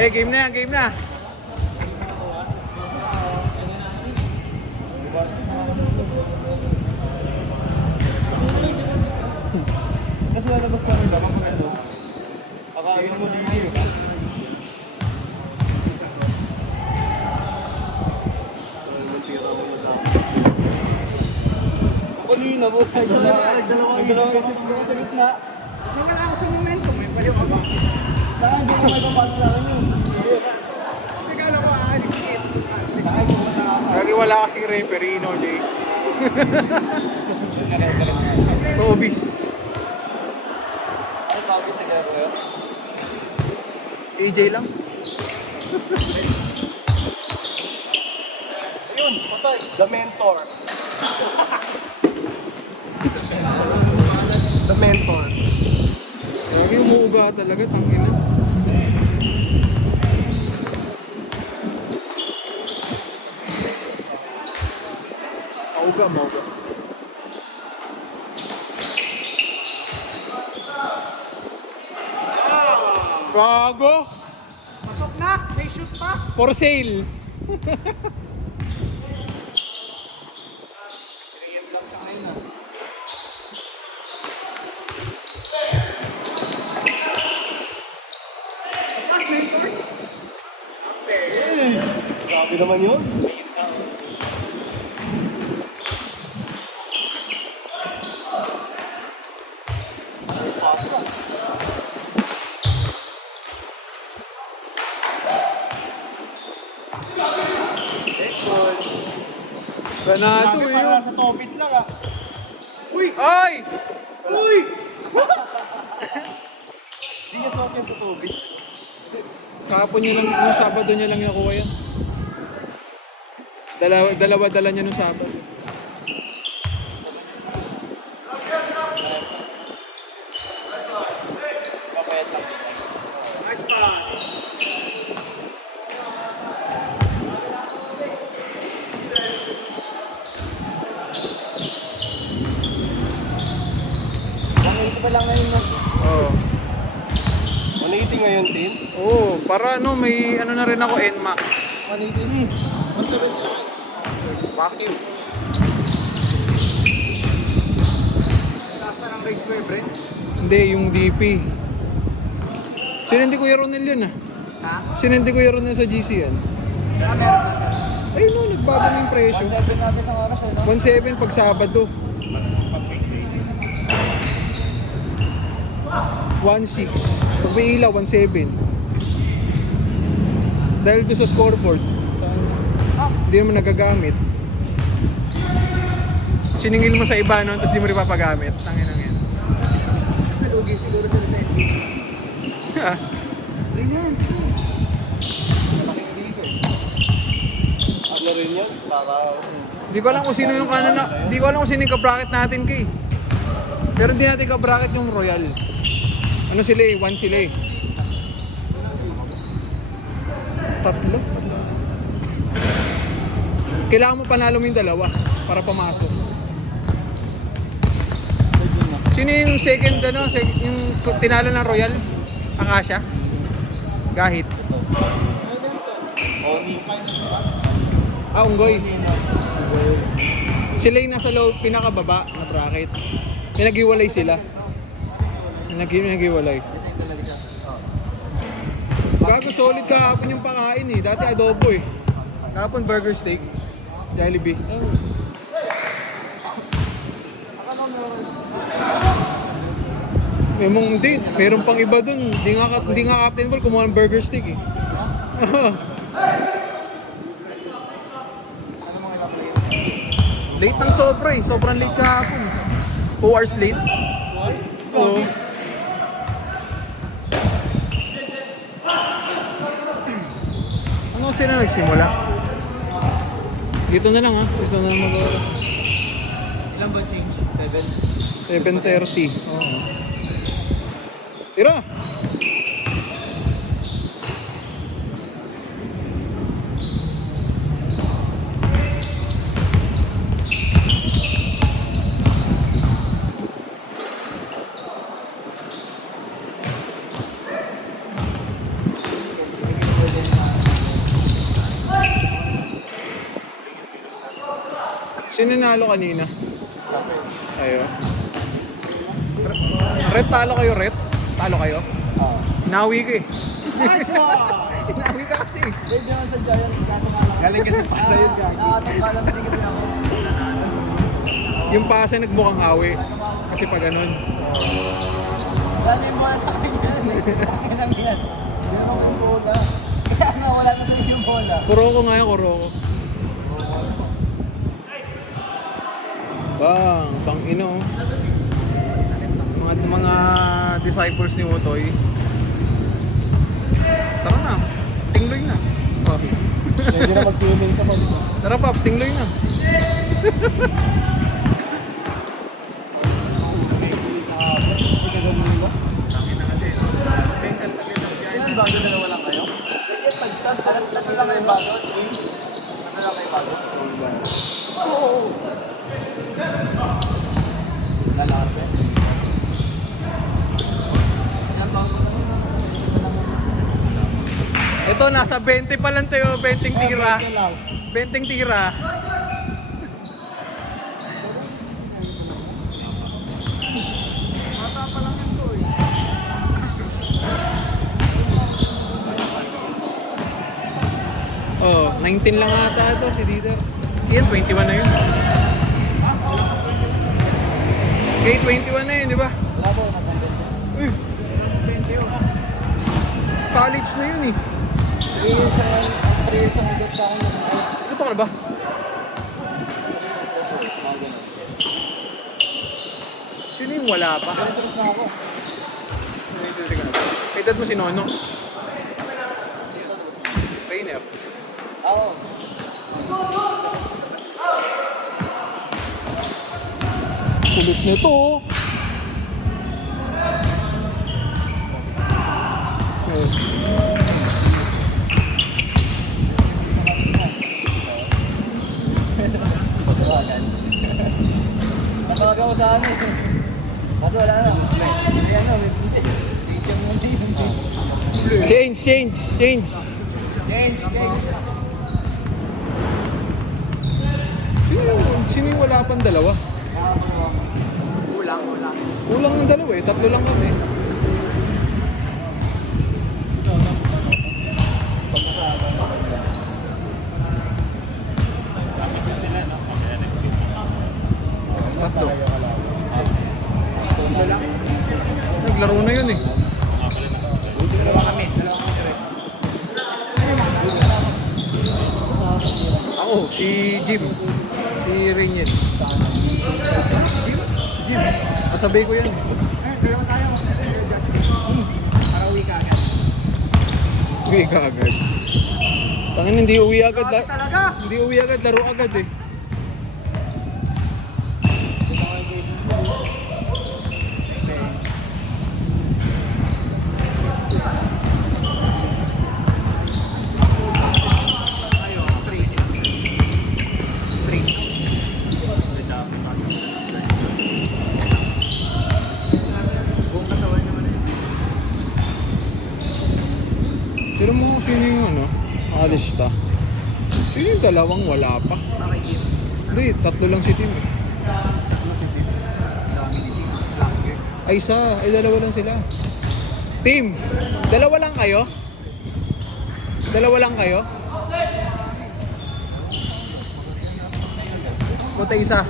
Eh, game na yan, game na. Kasi lalabas ka rin ba? Kapag ano? Akawin mo din yun. Kanina mo, nagdalawang isip ko sa gitna. Nawala ako sa momentum, may paliw ka ba? Saka hindi ko may papasok sa akin yun. Nagkala ko aalis it. Lagi wala kasing referee, no, Jay? Tobis. Ano tawagis na kaya ko yun? Si AJ lang. Yun, patay. The Mentor. The Mentor. Lagi umuuga talaga, tangina. Mauga. Gago! Pasok na! May shoot pa! For sale! Mas mentor! Grabe naman yun. Ganado Grabe eh. pa nasa topis lang ah. Uy! Ay! Uy! Hindi niya suot yan sa topis. Kahapon niya lang, nung Sabado niya lang nakuha yan. Dala niya nung Sabado. Kapayat lang. Nice pass! Bakit pa lang ngayon na? Oo. 180 ngayon, Tin? Oo, para ano, may ano na rin ako, NMAX. 180 Vacuum. Lasa ng race mo eh, Brent? Hindi, yung DP. Sinindi ko yung Ronel yun ah. Ha? Sinindi ko yung Ronel sa GC yan. Ah, meron ka. Ay no, nagbago na yung presyo. 1.7 natin sa oras eh, no? 1.7 pag Sabado. 1.6. Pag may ilaw, 1.7. Dahil doon sa scoreboard, hindi naman nagagamit. Siningil mo sa iba noon, tapos di mo rin papagamit. Tangin lang yan. Nalugi siguro sila sa NPC. Ganyan, sige. Ano rin yun? Para... Di ko alam kung sino yung kanan na, di ko alam kung sino yung ka-bracket natin kay. Pero hindi natin ka-bracket yung Royal. Ano sila eh? 1 sila eh. 3. Kailangan mo panalo mo yung dalawa para pumasok. Sino yung second ano, yung tinalo ng Royal? Akasha? Gahit? Oni. Ah, Unggoy. Sila yung nasa low, pinakababa na bracket. Pinag-iwalay sila. Pinag-iwalay. Gago solid kahapon yung pakain eh. Dati adobo eh. Kahapon burger steak. Jollibee. Hindi, meron pang iba dun. Hindi nga Captain Ball kumuha ng burger steak eh. Late ng sobra eh. Sobrang late kahapon. 2 hours late. Oo. Ano sila nagsimula? Dito na lang ha. Dito na lang mag-oras. Ilan ba change? 7:30. Oo. Tira! Sino nalo kanina? Ayo. Ret, talo kayo, Ret? Talo kayo? Nawi ka eh. Nice one! Nawi ka kasi. Pwede naman sa Giant. Galing kasi pasa yun, gagi. Alam din kasi ako. Yung pasa nagmukhang awi. Kasi pa ganun. Dali mo sa akin yan eh. Kailang yan. Yan ako yung bola. Kaya nga wala na sa inyo yung bola. Kuroko nga yan, kuroko. Bang, pang ino. Mga disciples ni Utoy. Tara na, tingloy na. Oh. Pwede na mag-swimming ka mo. Tara Paps, tingloy na. Yung bago na wala kayo? Sige, tagtag. Alam lang kayo bago. Ano lang kayo bago? Oo. Lalate. Ito, nasa 20 pa lang tayo, 20 tira. 20 tira. Oh, 19 lang ata ito si Dieter. Yan, 21 na yun. Okay, 21 na yun, di ba? Wala po, natanggal. Uy, college na yun eh. 3 years ang higit sa akin. Ito ka na ba? Sino yung wala pa? Terus na ako. May dad mo si Nono? Trainer. Oo. Kulit nito oh. Natawag ako sa ano eh. Kaso wala na. May ano, may pinti. Change. Change. Sino yung wala pang dalawa? Kulang. Kulang ng dalawa eh, tatlo lang kami. Tatlo. Naglaro na yun eh. Ako, si Jim. Si Rainier. Jim. Kasabay ko yan. Dalawa tayo. Para uwi ka agad. Uwi ka agad. Tangin, hindi uwi agad. Grabe talaga. Hindi uwi agad, laro agad eh. Pero mo sino yung ano? Alista. Sino yung dalawang wala pa? Hindi, tatlo lang si Tim eh. Ay isa, ay dalawa lang sila. Tim, dalawa lang kayo? Dalawa lang kayo? Puta isa.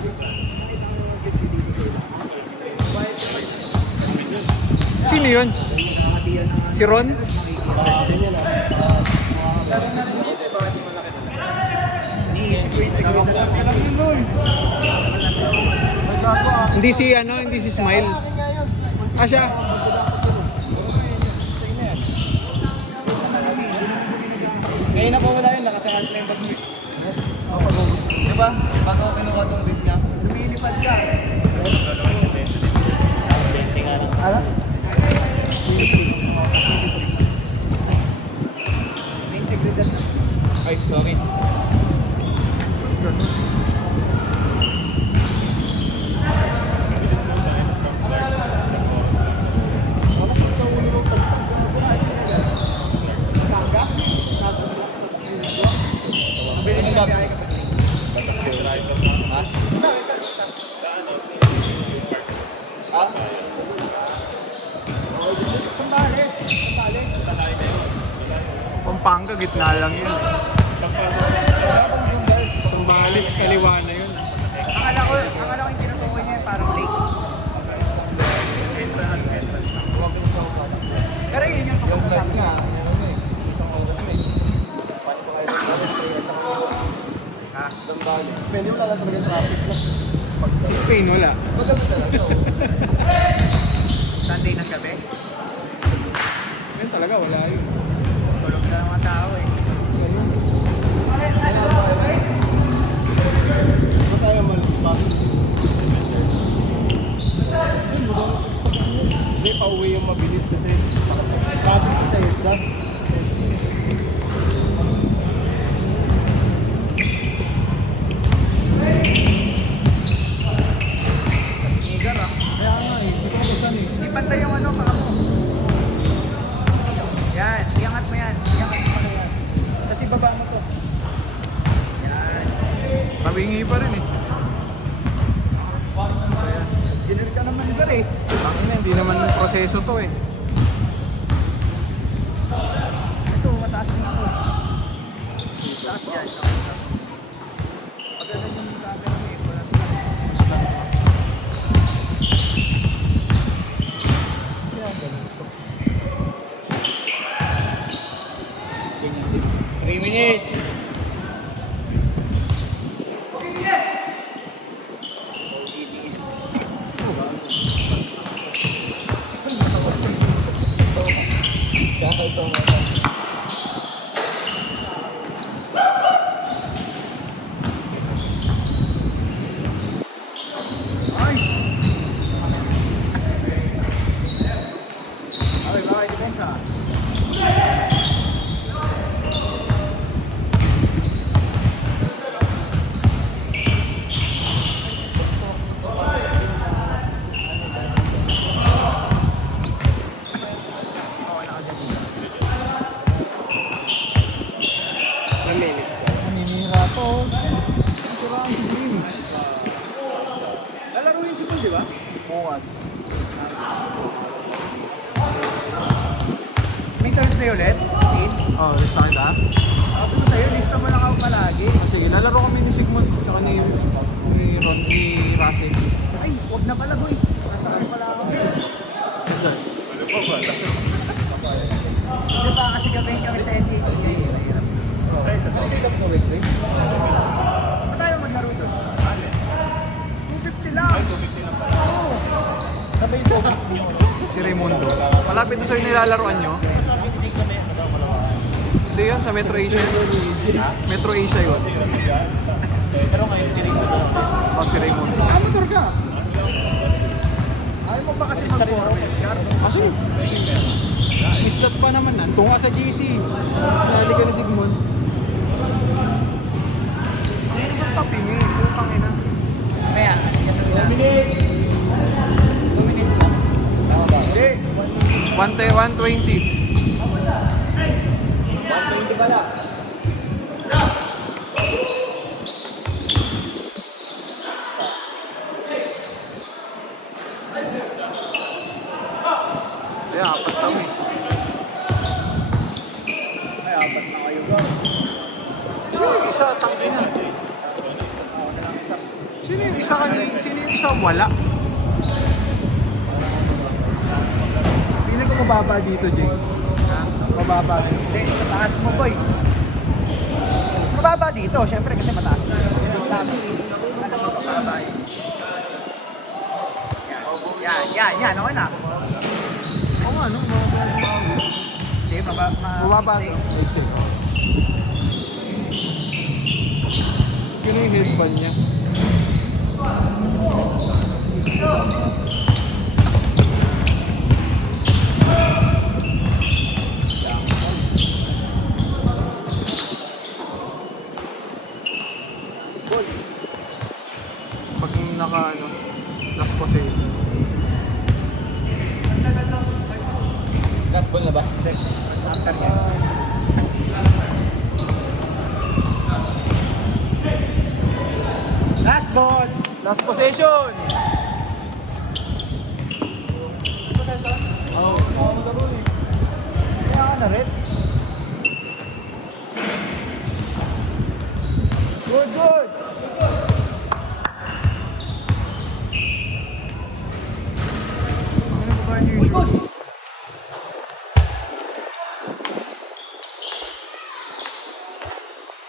Sino yun? Si Ron? Hindi si ano, hindi si Smile. Ah, siya. Ngayon na po wala yun, nakasangat na yung pag diba? Baka ako kinuha itong bib niya. Lumilipad ka. Ano? Ay, sorry. Ha? Pampanga, gitna lang yun. Sambales, kaliwa na yun. Akala ko yung tinutukoy niya yung parang lake. Pero yun yung Yung vlog nga, isang oras na eh. Paano pa kayo nag-stress sa kanila? Ha? Sambales. Pwede mo lang talaga traffic lang. Sa Spain, wala. Maganda talaga. Sunday na gabi. Yun talaga, wala yun. Tulog na mga tao eh. Ano ba guys? Ba tayo malupag? Hindi, pauwi yung mabilis kasi traffic sa isla. Igar ah. Kaya nga eh, hindi ko mabasan eh. Hindi pantay yung ano, paka mo. Yan, iangat mo yan. Iangat mo palawas. Kasi baba mo to. Yan. Tabingi pa rin eh. Ginil ka naman igar eh. Tangina, hindi naman proseso to eh. Ito, mataas din ako. Taas yan. Paganda yung camera mo eh. Plus lang. 3 minutes! Kaya ito mo. Okay, baka i-defense ah. Naninira to. Sira ang green. Lalaro yung si Paul, di ba? Bukas. May Thursday ulit? Team? Oh, lista kita. Ako ko sa'yo, lista mo lang ako palagi. Sige, lalaro kami ni Sigmund, tsaka ni Russell. Ay, huwag na pala boy. Nasaan pala ako. Yes, sir. Hindi pa kasi gabayin kami sa NBA. Hirap. Ba't tayo maglaro doon? 250 lang. Oo. Sabay bukas din mo. Si Raimundo. Malapit na sa'yo nilalaroan nyo. Hindi yun, sa Metro Asia. Metro Asia yun. Pero ngayon si Rico. O, si Raimundo. Ah, motor ka. Ayaw mo ba kasi mag-poro, Oscar? Kasi, islat pa naman. Nandun nga sa GC. Nali ka ni Sigmund. Ano ba taping eh? Putang ina. Kaya, kasi na. 2 minutes! 2 minutes siya. Tama ba? Hindi. 120. 120 pala. Kaya, apat kami. Ay, apat na kayo ba? Sino yung isa? Tangin na. Sino yung isa kanina? Sino yung isa wala? Tingnan ko mababa dito, Jay. Ha? Mababa dito. Hindi, sa taas mo boy. Mababa dito, syempre kasi mataas na. Taas mo. Ano mo mababa yun? Yan, okay na. Oo nga, no? Mababa. Hindi, Mababa safe. to. Exit. Yun yung headband niya. Pag naka ano, last position. Last ball na ba? After yan. Last ball! Last possession! Oo, magaro eh. Kaya ka na rin. Good, good. Ano ba niyo yun?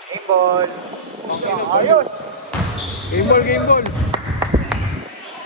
Game ball. Ayos. Game ball, game ball.